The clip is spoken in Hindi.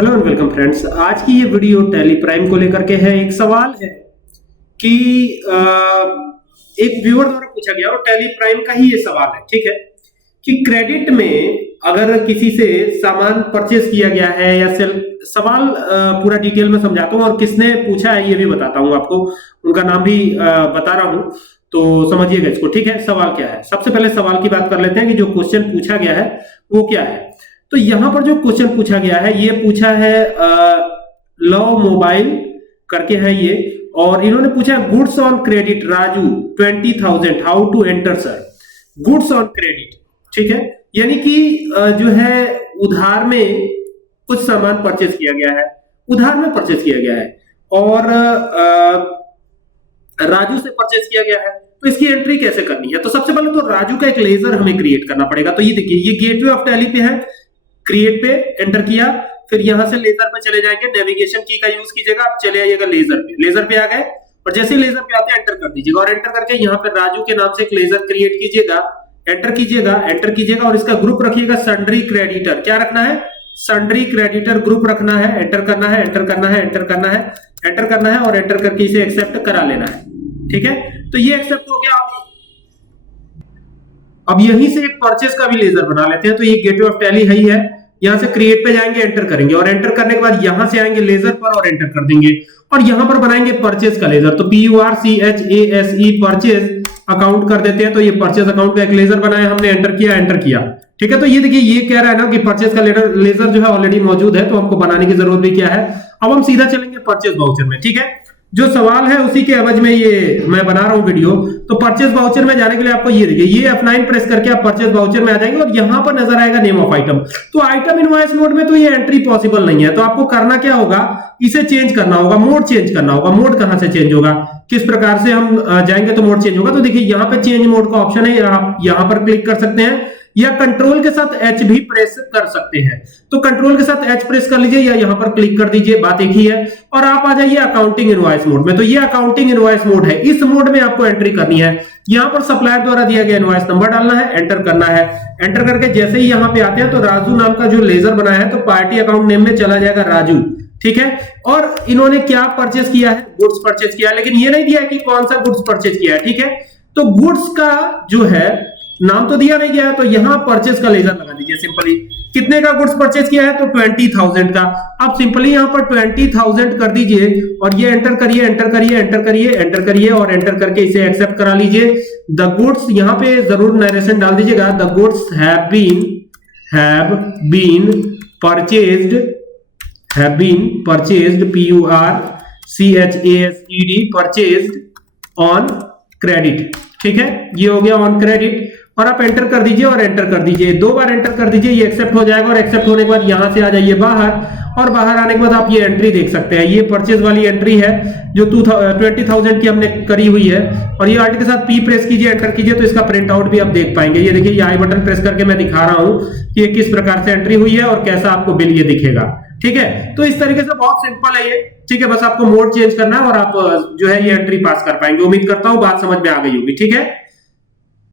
Hello and welcome friends. आज की ये वीडियो टैली प्राइम को लेकर के है। एक सवाल है कि एक व्यूअर द्वारा पूछा गया और टैली प्राइम का ही ये सवाल है, ठीक है, कि क्रेडिट में अगर किसी से सामान परचेज किया गया है या सेल। सवाल पूरा डिटेल में समझाता हूँ और किसने पूछा है ये भी बताता हूँ आपको, उनका नाम भी बता रहा हूँ, तो समझिएगा इसको, ठीक है। सवाल क्या है, सबसे पहले सवाल की बात कर लेते हैं कि जो क्वेश्चन पूछा गया है वो क्या है। तो यहां पर जो क्वेश्चन पूछा गया है ये पूछा है लव मोबाइल करके है ये, और इन्होंने पूछा है goods on credit Raju 20,000 how to enter sir. Goods on credit, ठीक है, यानी कि जो है उधार में कुछ सामान परचेज किया गया है, उधार में परचेज किया गया है और राजू से परचेज किया गया है। तो इसकी एंट्री कैसे करनी है? तो सबसे पहले तो राजू का एक लेजर हमें क्रिएट करना पड़ेगा। तो ये देखिए, ये गेटवे ऑफ टैली पे है, क्रिएट पे एंटर किया, फिर यहां से लेजर पे चले जाएंगे, नेविगेशन की का यूज कीजिएगा, आप चले आइएगा लेजर पे आ गए और जैसे लेजर पे आते हैं एंटर कर दीजिएगा और एंटर करके यहाँ पे राजू के नाम से एक लेजर क्रिएट कीजिएगा, एंटर कीजिएगा और इसका ग्रुप रखिएगा सन्ड्री क्रेडिटर। क्या रखना है? सन्ड्री क्रेडिटर ग्रुप रखना है, एंटर करना है, एंटर करना है, एंटर करना है, एंटर करना है और एंटर करके इसे एक्सेप्ट करा लेना है, ठीक है। तो ये एक्सेप्ट हो गया। अब यहीं से एक परचेज का भी लेजर बना लेते हैं। तो ये गेटवे ऑफ टैली है ही है, यहां से क्रिएट पे जाएंगे, एंटर करेंगे और एंटर करने के बाद यहां से आएंगे लेजर पर और एंटर कर देंगे और यहां पर बनाएंगे परचेज का लेजर। तो PURCHASE परचेज अकाउंट कर देते हैं। तो ये परचेज अकाउंट का एक लेजर बनाया हमने, एंटर किया, ठीक है। तो ये देखिए, ये कह रहा है ना कि परचेज का लेजर जो है ऑलरेडी मौजूद है, तो हमको बनाने की जरूरत भी क्या है। अब हम सीधा चलेंगे परचेज वाउचर में, ठीक है। जो सवाल है उसी के एवज में ये मैं बना रहा हूं वीडियो। तो परचेज वाउचर में जाने के लिए आपको ये देखिए, ये F9 प्रेस करके आप परचेज वाउचर में आ जाएंगे और यहां पर नजर आएगा नेम ऑफ आइटम। तो आइटम इनवॉइस मोड में तो ये एंट्री पॉसिबल नहीं है। तो आपको करना क्या होगा, इसे चेंज करना होगा, मोड चेंज करना होगा। मोड कहां से चेंज होगा, किस प्रकार से हम जाएंगे तो मोड चेंज होगा। तो देखिए, यहाँ पे चेंज मोड का ऑप्शन है, आप यहां पर क्लिक कर सकते हैं या कंट्रोल के साथ H भी प्रेस कर सकते हैं। तो कंट्रोल के साथ H प्रेस कर लीजिए या यहां पर क्लिक कर दीजिए, बात एक ही है। और आप आ जाइए अकाउंटिंग इनवॉइस मोड में। तो ये अकाउंटिंग इनवॉइस मोड है, इस मोड में आपको एंट्री करनी है। यहां पर सप्लायर द्वारा दिया गया इनवॉइस नंबर डालना है, एंटर करना है। एंटर करके जैसे ही यहां पे आते हैं तो राजू नाम का जो लेजर बनाया है, तो पार्टी अकाउंट नेम में चला जाएगा राजू, ठीक है। और इन्होंने क्या परचेज किया है? गुड्स परचेज किया है, लेकिन ये नहीं दिया है कि कौन सा गुड्स परचेज किया है, ठीक है। तो गुड्स का जो है नाम तो दिया नहीं गया है, तो यहां परचेज का लेजर लगा दीजिए सिंपली। कितने का गुड्स परचेज किया है? तो 20,000 का। आप सिंपली यहां पर 20,000 कर दीजिए और ये एंटर करिए, एंटर करिए, एंटर करिए, एंटर करिए और एंटर करके इसे एक्सेप्ट करा लीजिए। द गुड्स, यहां पे जरूर नरेशन डाल दीजिएगा, the goods have been purchased, PURCHASED purchased on credit, ठीक है। ये हो गया ऑन क्रेडिट और आप एंटर कर दीजिए और एंटर कर दीजिए, 2 बार एंटर कर दीजिए, ये एक्सेप्ट हो जाएगा। और एक्सेप्ट होने के बाद यहां से आ जाइए बाहर और बाहर आने के बाद आप ये एंट्री देख सकते हैं। ये परचेज वाली एंट्री है जो 20,000 की हमने करी हुई है और ये आल्ट के साथ P प्रेस कीजिए, एंटर कीजिए, तो इसका प्रिंट आउट भी आप देख पाएंगे। ये देखिए, ये आई बटन प्रेस करके मैं दिखा रहा हूं कि ये किस प्रकार से एंट्री हुई है और कैसा आपको बिल ये दिखेगा, ठीक है। तो इस तरीके से बहुत सिंपल है ये, ठीक है। बस आपको मोड चेंज करना है और आप जो है ये एंट्री पास कर पाएंगे। उम्मीद करता हूं बात समझ में आ गई होगी, ठीक है।